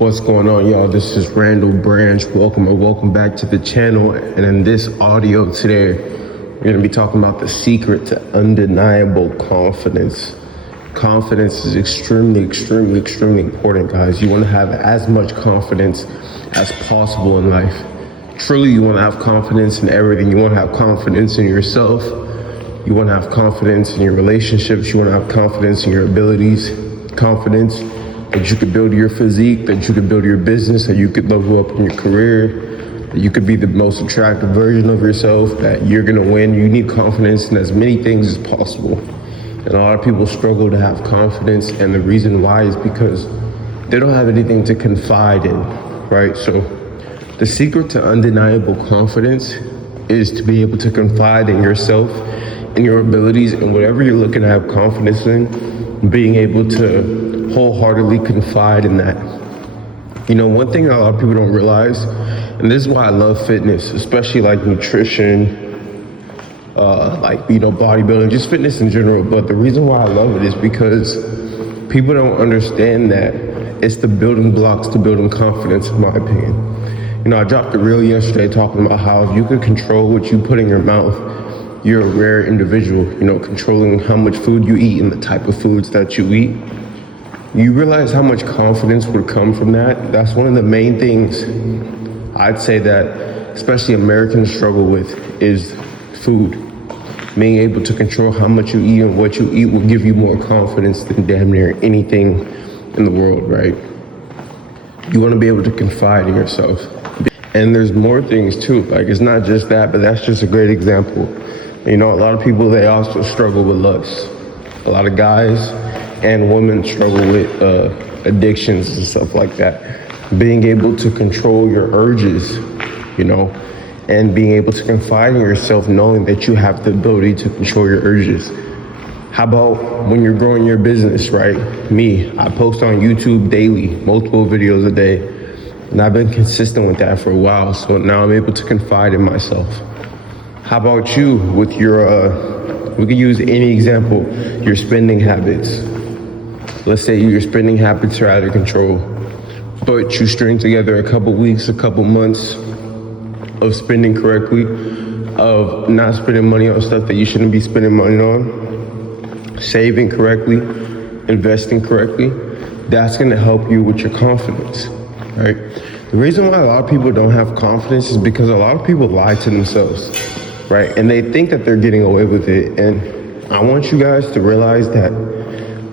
What's going on, y'all? This is Randall Branch. Welcome back to the channel. And in this audio today, we're going to be talking about the secret to undeniable confidence. Confidence is extremely important, guys. You want to have as much confidence as possible in life. Truly, you want to have confidence in everything. You want to have confidence in yourself. You want to have confidence in your relationships. You want to have confidence in your abilities. Confidence that you could build your physique, that you could build your business, that you could level up in your career, that you could be the most attractive version of yourself, that you're gonna win. You need confidence in as many things as possible. And a lot of people struggle to have confidence, and the reason why is because they don't have anything to confide in, right? So the secret to undeniable confidence is to be able to confide in yourself, in your abilities, and whatever you're looking to have confidence in, being able to wholeheartedly confide in that. You know, one thing a lot of people don't realize, and this is why I love fitness, especially like nutrition, bodybuilding, just fitness in general. But the reason why I love it is because people don't understand that it's the building blocks to building confidence, in my opinion. You know, I dropped a reel yesterday talking about how if you could control what you put in your mouth, you're a rare individual. You know, controlling how much food you eat and the type of foods that you eat. You realize how much confidence would come from that. That's one of the main things I'd say that especially Americans struggle with is food. Being able to control how much you eat and what you eat will give you more confidence than damn near anything in the world, right? You want to be able to confide in yourself. And there's more things too. Like, it's not just that, but that's just a great example. You know, a lot of people, they also struggle with lust. A lot of guys and women struggle with addictions and stuff like that. Being able to control your urges, you know, and being able to confide in yourself, knowing that you have the ability to control your urges. How about when you're growing your business, right? Me, I post on YouTube daily, multiple videos a day, and I've been consistent with that for a while. So now I'm able to confide in myself. How about you with your, we could use any example, your spending habits. Let's say your spending habits are out of control, but you string together a couple weeks, a couple months of spending correctly, of not spending money on stuff that you shouldn't be spending money on, saving correctly, investing correctly. That's gonna help you with your confidence, right? The reason why a lot of people don't have confidence is because a lot of people lie to themselves, right? And they think that they're getting away with it. And I want you guys to realize that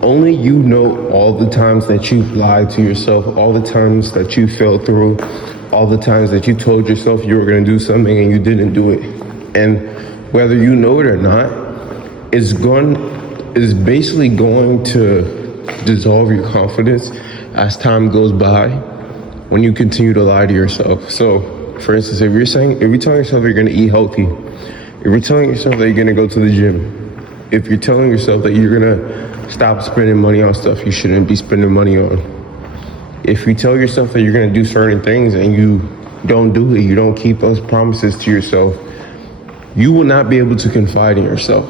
only you know all the times that you've lied to yourself, all the times that you fell through, all the times that you told yourself you were gonna do something and you didn't do it. And whether you know it or not, is basically going to dissolve your confidence as time goes by when you continue to lie to yourself. So, for instance, if you're telling yourself you're gonna eat healthy, if you're telling yourself that you're gonna go to the gym, if you're telling yourself that you're gonna stop spending money on stuff you shouldn't be spending money on, if you tell yourself that you're gonna do certain things and you don't do it, you don't keep those promises to yourself, you will not be able to confide in yourself.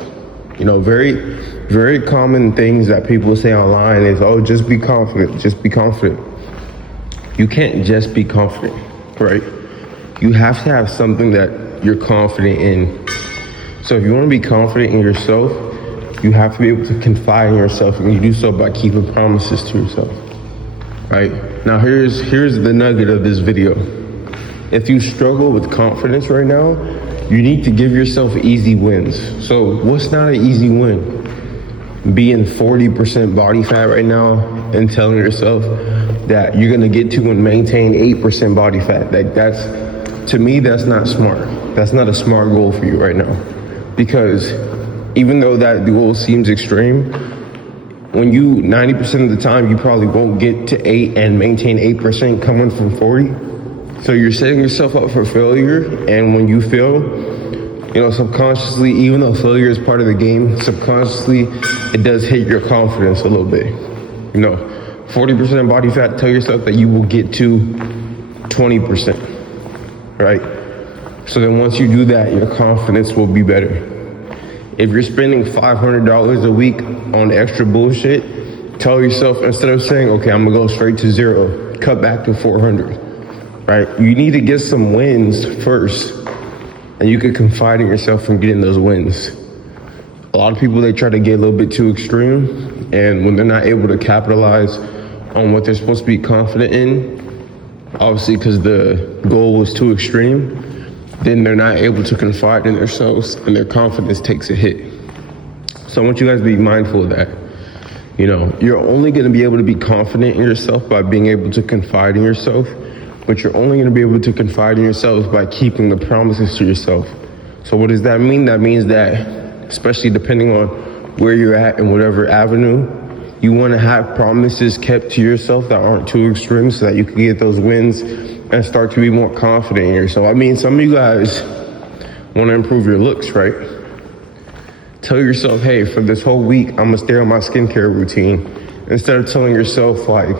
You know, very common things that people say online is, oh, just be confident, just be confident. You can't just be confident, right? You have to have something that you're confident in. So if you want to be confident in yourself, you have to be able to confide in yourself, and you do so by keeping promises to yourself, right? Now here's the nugget of this video. If you struggle with confidence right now, you need to give yourself easy wins. So what's not an easy win? Being 40% body fat right now and telling yourself that you're gonna get to and maintain 8% body fat. Like, that's, to me, that's not smart. That's not a smart goal for you right now. Because even though that goal seems extreme, when you 90% of the time, you probably won't get to 8 and maintain 8% coming from 40. So you're setting yourself up for failure. And when you fail, you know, subconsciously, even though failure is part of the game, subconsciously, it does hit your confidence a little bit. You know, 40% body fat, tell yourself that you will get to 20%, right? So then once you do that, your confidence will be better. If you're spending $500 a week on extra bullshit, tell yourself, instead of saying, okay, I'm gonna go straight to zero, cut back to 400, right? You need to get some wins first, and you can confide in yourself from getting those wins. A lot of people, they try to get a little bit too extreme, and when they're not able to capitalize on what they're supposed to be confident in, obviously because the goal was too extreme, then they're not able to confide in themselves and their confidence takes a hit. So I want you guys to be mindful of that. You know, you're only going to be able to be confident in yourself by being able to confide in yourself, but you're only going to be able to confide in yourself by keeping the promises to yourself. So what does that mean? That means that, especially depending on where you're at in whatever avenue, you want to have promises kept to yourself that aren't too extreme so that you can get those wins and start to be more confident in yourself. I mean, some of you guys want to improve your looks, right? Tell yourself, hey, for this whole week, I'm going to stay on my skincare routine, instead of telling yourself like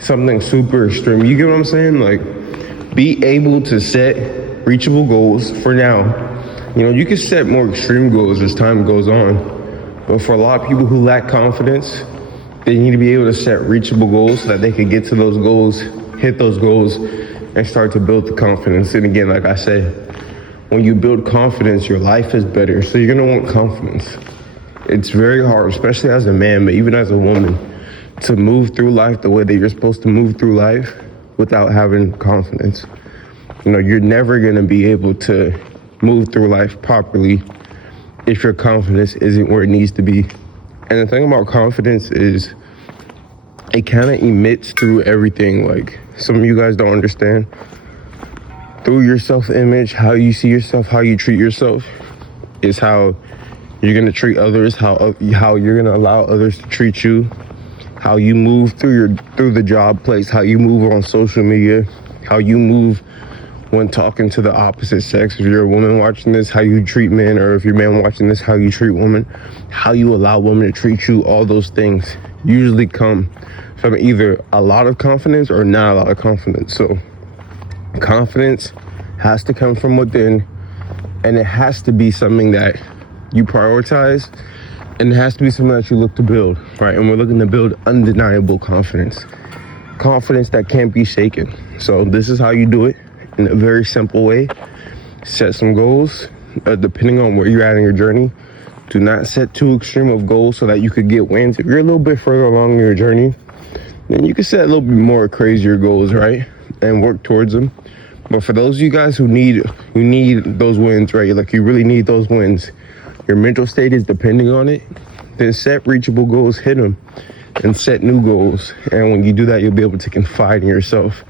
something super extreme. You get what I'm saying? Like, be able to set reachable goals for now. You know, you can set more extreme goals as time goes on, but for a lot of people who lack confidence, they need to be able to set reachable goals so that they can get to those goals, hit those goals, and start to build the confidence. And again, like I said, when you build confidence, your life is better. So you're gonna want confidence. It's very hard, especially as a man, but even as a woman, to move through life the way that you're supposed to move through life without having confidence. You know, you're never gonna be able to move through life properly if your confidence isn't where it needs to be. And the thing about confidence is it kind of emits through everything. Like, some of you guys don't understand. Through your self-image, how you see yourself, how you treat yourself is how you're going to treat others, how you're going to allow others to treat you, how you move through the job place, how you move on social media, how you move when talking to the opposite sex. If you're a woman watching this, how you treat men, or if you're a man watching this, how you treat women, how you allow women to treat you. All those things usually come from either a lot of confidence or not a lot of confidence. So confidence has to come from within, and it has to be something that you prioritize, and it has to be something that you look to build, right? And we're looking to build undeniable confidence that can't be shaken. So this is how you do it in a very simple way. Set some goals, depending on where you're at in your journey. Do not set too extreme of goals so that you could get wins. If you're a little bit further along in your journey, then you can set a little bit more crazier goals, right? And work towards them. But for those of you guys who need those wins, right? Like, you really need those wins. Your mental state is depending on it. Then set reachable goals, hit them, and set new goals. And when you do that, you'll be able to confide in yourself,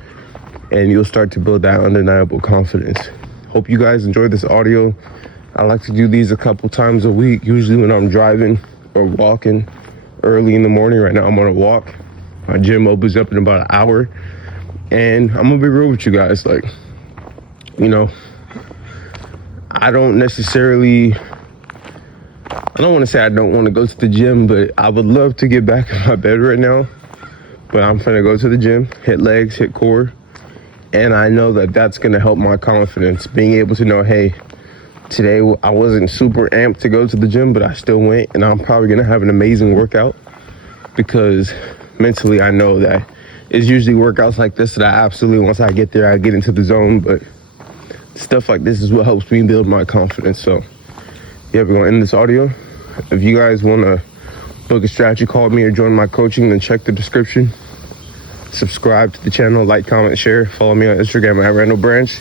and you'll start to build that undeniable confidence. Hope you guys enjoyed this audio. I like to do these a couple times a week, usually when I'm driving or walking early in the morning. Right now I'm on a walk. My gym opens up in about an hour. And I'm gonna be real with you guys. Like, you know, I don't want to say I don't want to go to the gym, but I would love to get back in my bed right now. But I'm finna go to the gym, hit legs, hit core. And I know that that's gonna help my confidence, being able to know, hey, today I wasn't super amped to go to the gym, but I still went, and I'm probably gonna have an amazing workout, because mentally I know that it's usually workouts like this that I absolutely, once I get there, I get into the zone. But stuff like this is what helps me build my confidence. So yeah, we're gonna end this audio. If you guys wanna book a strategy call with me or join my coaching, then check the description. Subscribe to the channel, like, comment, share. Follow me on Instagram at Randall Branch,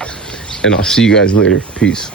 and I'll see you guys later. Peace.